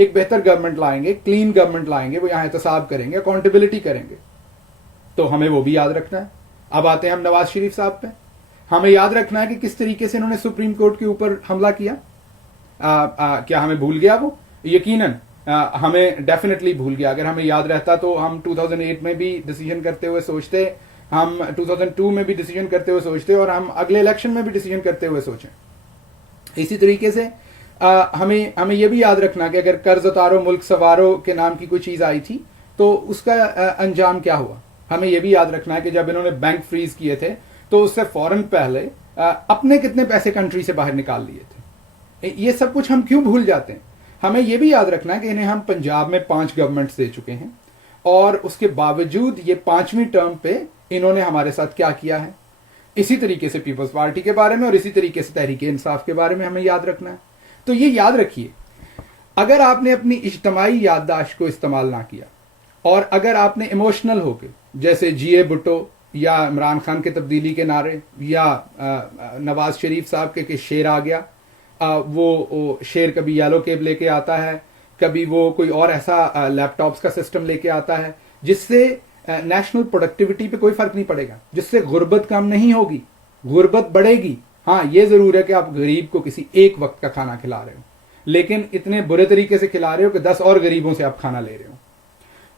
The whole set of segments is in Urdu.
ایک بہتر گورنمنٹ لائیں گے, کلین گورنمنٹ لائیں گے, وہ یہاں احتساب کریں گے, اکاؤنٹیبلٹی کریں گے. تو ہمیں وہ بھی یاد رکھنا ہے. اب آتے ہیں ہم نواز شریف صاحب پہ. ہمیں یاد رکھنا ہے کہ کس طریقے سے انہوں نے سپریم کورٹ کے اوپر حملہ کیا. کیا ہمیں بھول گیا وہ؟ یقیناً ہمیں ڈیفینیٹلی بھول گیا. اگر ہمیں یاد رہتا تو ہم 2008 میں بھی ڈیسیجن کرتے ہوئے سوچتے, ہم 2002 میں بھی ڈیسیجن کرتے ہوئے سوچتے, اور ہم اگلے الیکشن میں بھی ڈیسیجن کرتے ہوئے سوچیں. اسی طریقے سے ہمیں یہ بھی یاد رکھنا کہ اگر قرض اتارو ملک سنوارو کے نام کی کوئی چیز آئی تھی تو اس کا انجام کیا ہوا. ہمیں یہ بھی یاد رکھنا ہے کہ جب انہوں نے بینک فریز کیے تھے تو اس سے فوراً پہلے اپنے کتنے پیسے کنٹری سے باہر نکال لیے تھے. یہ سب کچھ ہم کیوں بھول جاتے ہیں؟ ہمیں یہ بھی یاد رکھنا ہے کہ انہیں ہم پنجاب میں 5 گورنمنٹس دے چکے ہیں, اور اس کے باوجود یہ 5ویں ٹرم پہ انہوں نے ہمارے ساتھ کیا کیا ہے. اسی طریقے سے پیپلز پارٹی کے بارے میں اور اسی طریقے سے تحریک انصاف کے بارے میں ہمیں یاد رکھنا ہے. تو یہ یاد رکھیے, اگر آپ نے اپنی اجتماعی یادداشت کو استعمال نہ کیا, اور اگر آپ نے ایموشنل ہو کے جیسے جی اے بھٹو یا عمران خان کے تبدیلی کے نعرے یا نواز شریف صاحب کے کہ شیر آ گیا, وہ شیر کبھی یلو کیب لے کے آتا ہے, کبھی وہ کوئی اور ایسا لیپ ٹاپس کا سسٹم لے کے آتا ہے جس سے نیشنل پروڈکٹیوٹی پہ کوئی فرق نہیں پڑے گا, جس سے غربت کم نہیں ہوگی, غربت بڑھے گی. ہاں یہ ضرور ہے کہ آپ غریب کو کسی ایک وقت کا کھانا کھلا رہے ہو, لیکن اتنے برے طریقے سے کھلا رہے ہو کہ 10 اور غریبوں سے آپ کھانا لے رہے ہو.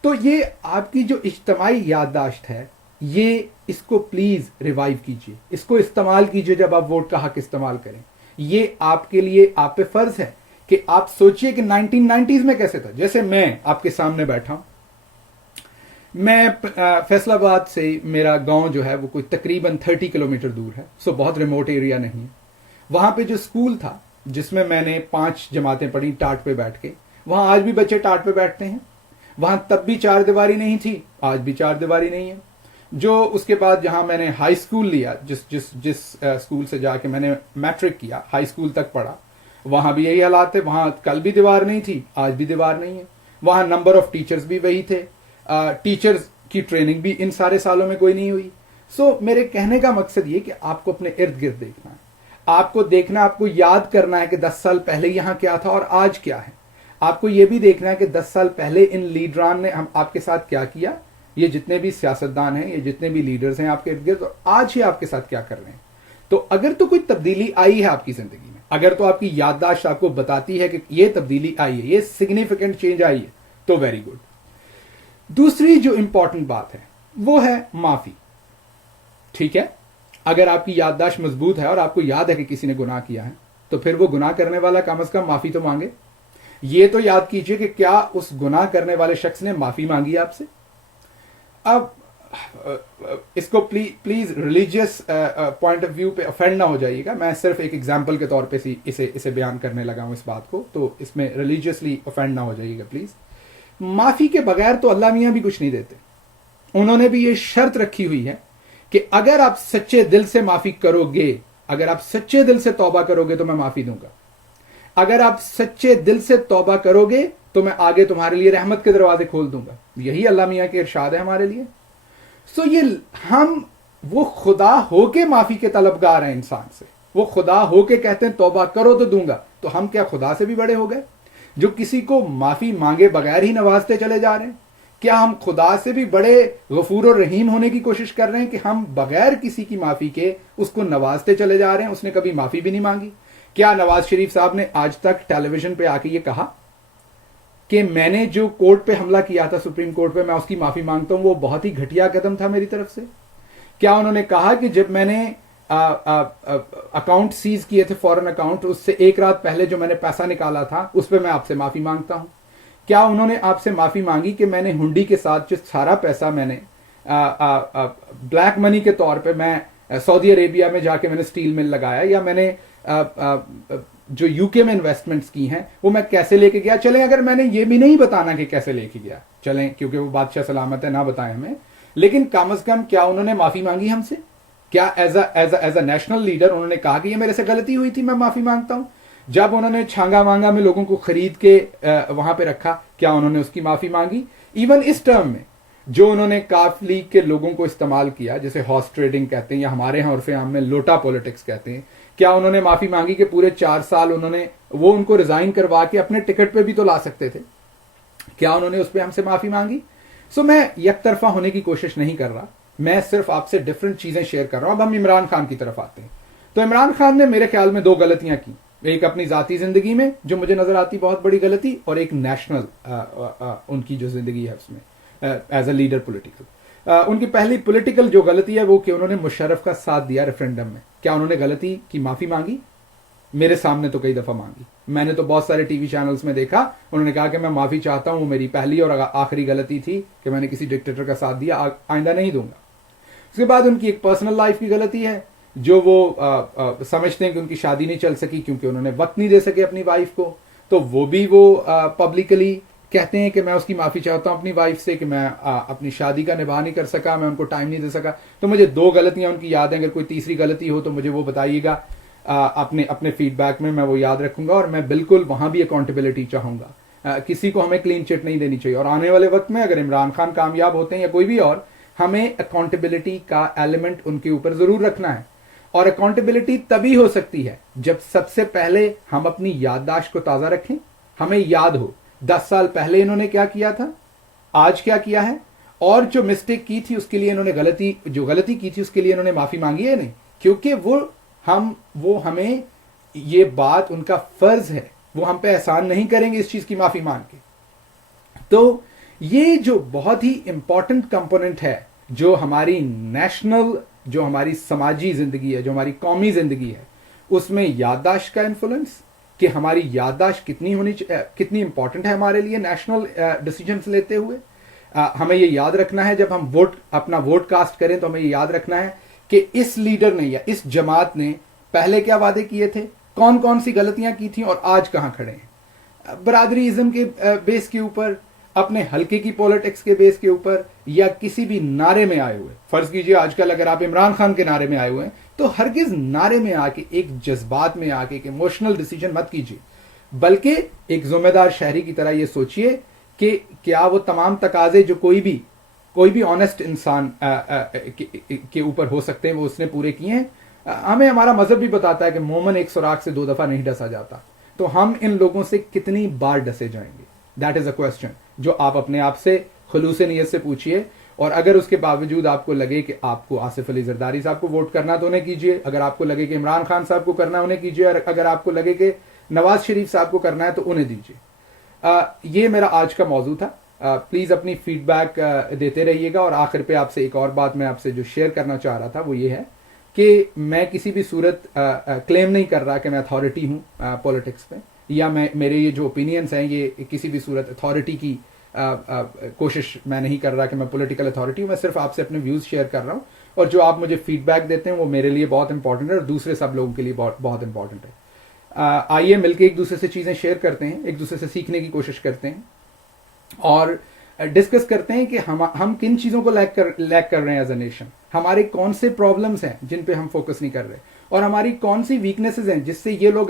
تو یہ آپ کی جو اجتماعی یادداشت ہے, یہ اس کو پلیز ریوائیو کیجیے, اس کو استعمال کیجیے جب آپ ووٹ کا حق استعمال کریں. یہ آپ کے لیے آپ پہ فرض ہے کہ آپ سوچئے کہ 1990s میں کیسے تھا. جیسے میں آپ کے سامنے بیٹھا ہوں, میں فیصل آباد سے میرا گاؤں جو ہے وہ کوئی تقریباً 30 کلومیٹر دور ہے, سو بہت ریموٹ ایریا نہیں ہے. وہاں پہ جو اسکول تھا جس میں نے 5 جماعتیں پڑھی ٹاٹ پہ بیٹھ کے, وہاں آج بھی بچے ٹاٹ پہ بیٹھتے ہیں. وہاں تب بھی 4 دیواری نہیں تھی, آج بھی 4 دیواری نہیں ہے. جو اس کے بعد جہاں میں نے ہائی اسکول لیا, جس اسکول سے جا کے میں نے میٹرک کیا, ہائی اسکول تک پڑھا, وہاں بھی یہی حالات ہے. وہاں کل بھی دیوار نہیں تھی, آج بھی دیوار نہیں ہے. وہاں نمبر آف ٹیچرز بھی وہی تھے, ٹیچرز کی ٹریننگ بھی ان سارے سالوں میں کوئی نہیں ہوئی. سو میرے کہنے کا مقصد یہ کہ آپ کو اپنے ارد گرد دیکھنا ہے, آپ کو دیکھنا, آپ کو یاد کرنا ہے کہ 10 سال پہلے یہاں کیا تھا اور آج کیا ہے. آپ کو یہ بھی دیکھنا ہے کہ 10 سال پہلے ان لیڈران نے آپ کے ساتھ کیا کیا, یہ جتنے بھی سیاستدان ہیں, یہ جتنے بھی لیڈرز ہیں آپ کے ارد گرد, اور آج ہی آپ کے ساتھ کیا کر رہے ہیں. تو اگر تو کوئی تبدیلی آئی ہے آپ کی زندگی میں, اگر تو آپ کی یادداشت آپ کو بتاتی ہے کہ یہ تبدیلی آئی ہے, یہ سگنیفیکنٹ چینج آئی ہے, تو ویری گڈ. دوسری جو امپورٹنٹ بات ہے وہ ہے معافی. ٹھیک ہے, اگر آپ کی یادداشت مضبوط ہے اور آپ کو یاد ہے کہ کسی نے گناہ کیا ہے, تو پھر وہ گناہ کرنے والا کم از کم معافی تو مانگے. یہ تو یاد کیجئے کہ کیا اس گناہ کرنے والے شخص نے معافی مانگی آپ سے. اب اس کو please religious point of view پہ افینڈ نہ ہو جائیے گا, میں صرف ایک ایگزامپل کے طور پہ اسے بیان کرنے لگا ہوں اس بات کو, تو اس میں ریلیجیسلی افینڈ نہ ہو جائیے گا پلیز. معافی کے بغیر تو اللہ میاں بھی کچھ نہیں دیتے. انہوں نے بھی یہ شرط رکھی ہوئی ہے کہ اگر آپ سچے دل سے معافی کرو گے, اگر آپ سچے دل سے توبہ کرو گے تو میں معافی دوں گا. اگر آپ سچے دل سے توبہ کرو گے تو میں آگے تمہارے لیے رحمت کے دروازے کھول دوں گا. یہی اللہ میاں کے ارشاد ہے ہمارے لیے. سو یہ ہم وہ خدا ہو کے معافی کے طلبگار ہیں انسان سے, وہ خدا ہو کے کہتے ہیں توبہ کرو تو دوں گا. تو ہم کیا خدا سے بھی بڑے ہو گئے جو کسی کو معافی مانگے بغیر ہی نوازتے چلے جا رہے ہیں؟ کیا ہم خدا سے بھی بڑے غفور و رحیم ہونے کی کوشش کر رہے ہیں کہ ہم بغیر کسی کی معافی کے اس کو نوازتے چلے جا رہے ہیں؟ اس نے کبھی معافی بھی نہیں مانگی. کیا نواز شریف صاحب نے آج تک ٹیلی ویژن پہ آ کے یہ کہا کہ میں نے جو کورٹ پہ حملہ کیا تھا, سپریم کورٹ پہ, میں اس کی معافی مانگتا ہوں, وہ بہت ہی گھٹیا قدم تھا میری طرف سے؟ کیا انہوں نے کہا کہ جب میں نے اکاؤنٹ سیز کیے تھے, فورن اکاؤنٹ, اس سے 1 رات پہلے جو میں نے پیسہ نکالا تھا اس پہ میں آپ سے معافی مانگتا ہوں؟ کیا انہوں نے آپ سے معافی مانگی کہ میں نے ہنڈی کے ساتھ جو سارا پیسہ میں نے بلیک منی کے طور پہ میں سعودی عربیہ میں جا کے میں نے اسٹیل مل لگایا, یا میں نے جو یو کے میں انویسٹمنٹس کی ہیں وہ میں کیسے لے کے گیا؟ چلیں اگر میں نے یہ بھی نہیں بتانا کہ کیسے لے کے گیا, چلیں کیونکہ وہ بادشاہ سلامت ہے, نہ بتائیں ہمیں, لیکن کم از کم کیا انہوں نے معافی مانگی ہم سے؟ کیا ایز اے نیشنل لیڈر انہوں نے کہا کہ یہ میرے سے غلطی ہوئی تھی, میں معافی مانگتا ہوں؟ جب انہوں نے چھانگا مانگا میں لوگوں کو خرید کے وہاں پہ رکھا, کیا انہوں نے اس کی معافی مانگی؟ ایون اس ٹرم میں جو انہوں نے کاف لیگ کے لوگوں کو استعمال کیا, جیسے ہارس ٹریڈنگ کہتے ہیں, یا ہمارے ہاں عرف عام میں لوٹا پولیٹکس کہتے ہیں, کیا انہوں نے معافی مانگی کہ پورے 4 سال وہ ان کو ریزائن کروا کے اپنے ٹکٹ پہ بھی تو لا سکتے تھے؟ کیا انہوں نے اس پہ ہم سے معافی مانگی؟ میں یک طرفہ ہونے کی کوشش نہیں کر رہا، میں صرف آپ سے ڈفرنٹ چیزیں شیئر کر رہا ہوں. اب ہم عمران خان کی طرف آتے ہیں. تو عمران خان نے میرے خیال میں 2 غلطیاں کی، ایک اپنی ذاتی زندگی میں جو مجھے نظر آتی بہت بڑی غلطی، اور ایک نیشنل ان کی جو زندگی ہے اس میں ایز اے لیڈر پولیٹیکل. ان کی پہلی پولیٹیکل جو غلطی ہے وہ کہ انہوں نے مشرف کا ساتھ دیا ریفرینڈم میں. کیا انہوں نے غلطی کی معافی مانگی؟ میرے سامنے تو کئی دفعہ مانگی، میں نے تو بہت سارے ٹی وی چینلز میں دیکھا انہوں نے کہا کہ میں معافی چاہتا ہوں، وہ میری پہلی اور آخری غلطی تھی کہ میں نے کسی ڈکٹیٹر کا ساتھ دیا، آئندہ نہیں دوں گا. اس کے بعد ان کی ایک پرسنل لائف کی غلطی ہے جو وہ سمجھتے ہیں کہ ان کی شادی نہیں چل سکی کیونکہ انہوں نے وقت نہیں دے سکے اپنی وائف کو، تو وہ بھی وہ پبلکلی کہتے ہیں کہ میں اس کی معافی چاہتا ہوں اپنی وائف سے کہ میں اپنی شادی کا نبھا نہیں کر سکا، میں ان کو ٹائم نہیں دے سکا. تو مجھے 2 غلطیاں ان کی یاد ہیں، اگر کوئی تیسری غلطی ہو تو مجھے وہ بتائیے گا اپنے فیڈ بیک میں وہ یاد رکھوں گا، اور میں بالکل وہاں بھی اکاؤنٹیبلٹی چاہوں گا. کسی کو ہمیں کلین چٹ نہیں دینی چاہیے، اور آنے والے وقت میں اگر عمران خان کامیاب ہوتے ہیں یا کوئی بھی اور، ہمیں اکاؤنٹیبلٹی کا ایلیمنٹ ان کے اوپر ضرور رکھنا ہے. اور اکاؤنٹیبلٹی تبھی ہو سکتی ہے جب سب سے پہلے ہم اپنی یادداشت کو تازہ رکھیں، ہمیں یاد ہو 10 سال پہلے انہوں نے کیا کیا تھا، آج کیا کیا ہے، اور جو مسٹیک کی تھی اس کے لیے انہوں نے غلطی کی تھی اس کے لیے انہوں نے معافی مانگی ہے نہیں، کیونکہ وہ ہمیں یہ بات ان کا فرض ہے، وہ ہم پہ احسان نہیں کریں گے اس چیز کی معافی مانگ کے. تو یہ جو بہت ہی امپورٹنٹ کمپوننٹ ہے جو ہماری نیشنل، جو ہماری سماجی زندگی ہے، جو ہماری قومی زندگی ہے، اس میں یادداشت کا انفلوئنس، کہ ہماری یادداشت کتنی امپورٹنٹ ہے ہمارے لیے نیشنل ڈیسیجنز لیتے ہوئے. ہمیں یہ یاد رکھنا ہے جب ہم اپنا ووٹ کاسٹ کریں تو ہمیں یہ یاد رکھنا ہے کہ اس لیڈر نے یا اس جماعت نے پہلے کیا وعدے کیے تھے، کون کون سی غلطیاں کی تھیں، اور آج کہاں کھڑے ہیں. برادری ازم کے بیس کے اوپر، اپنے حلقے کی پولیٹکس کے بیس کے اوپر، یا کسی بھی نعرے میں آئے ہوئے. فرض کیجئے آج کل اگر آپ عمران خان کے نعرے میں آئے ہوئے ہیں تو ہرگز نعرے میں آ کے، ایک جذبات میں آ کے، ایک ایموشنل ڈیسیجن مت کیجیے، بلکہ ایک ذمہ دار شہری کی طرح یہ سوچئے کہ کیا وہ تمام تقاضے جو کوئی بھی آنےسٹ انسان کے اوپر ہو سکتے ہیں وہ اس نے پورے کیے ہیں. ہمیں ہمارا مذہب بھی بتاتا ہے کہ مومن ایک سوراخ سے 2 دفعہ نہیں ڈسا جاتا. تو ہم ان لوگوں سے کتنی بار ڈسے جائیں گے؟ دیٹ از اے کوسچن جو آپ اپنے آپ سے خلوص نیت سے پوچھئے. اور اگر اس کے باوجود آپ کو لگے کہ آپ کو آصف علی زرداری صاحب کو ووٹ کرنا تو انہیں کیجئے، اگر آپ کو لگے کہ عمران خان صاحب کو کرنا انہیں کیجئے، اور اگر آپ کو لگے کہ نواز شریف صاحب کو کرنا ہے تو انہیں دیجئے. یہ میرا آج کا موضوع تھا. پلیز اپنی فیڈ بیک دیتے رہیے گا. اور آخر پہ آپ سے ایک اور بات میں آپ سے جو شیئر کرنا چاہ رہا تھا وہ یہ ہے کہ میں کسی بھی صورت کلیم نہیں کر رہا کہ میں اتھارٹی ہوں پولیٹکس پہ، یا میرے یہ جو اوپینینز ہیں یہ کسی بھی صورت اتھارٹی کی کوشش میں نہیں کر رہا کہ میں پولیٹیکل اتھارٹی ہوں. میں صرف آپ سے اپنے ویوز شیئر کر رہا ہوں، اور جو آپ مجھے فیڈ بیک دیتے ہیں وہ میرے لیے بہت امپورٹنٹ ہے اور دوسرے سب لوگوں کے لیے بہت امپورٹنٹ ہے. آئیے مل کے ایک دوسرے سے چیزیں شیئر کرتے ہیں، ایک دوسرے سے سیکھنے کی کوشش کرتے ہیں، اور ڈسکس کرتے ہیں کہ ہم کن چیزوں کو لیک کر رہے ہیں ایز اے نیشن، ہمارے کون سے پرابلمز ہیں جن پہ ہم فوکس نہیں کر رہے، اور ہماری کون سی ویکنیسز ہیں جس سے یہ لوگ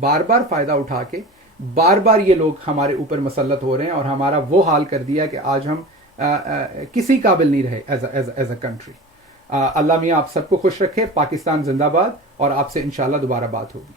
بار بار فائدہ اٹھا کے بار بار یہ لوگ ہمارے اوپر مسلط ہو رہے ہیں اور ہمارا وہ حال کر دیا کہ آج ہم کسی قابل نہیں رہے ایز اے کنٹری. اللہ میاں آپ سب کو خوش رکھے. پاکستان زندہ باد. اور آپ سے انشاءاللہ دوبارہ بات ہوگی.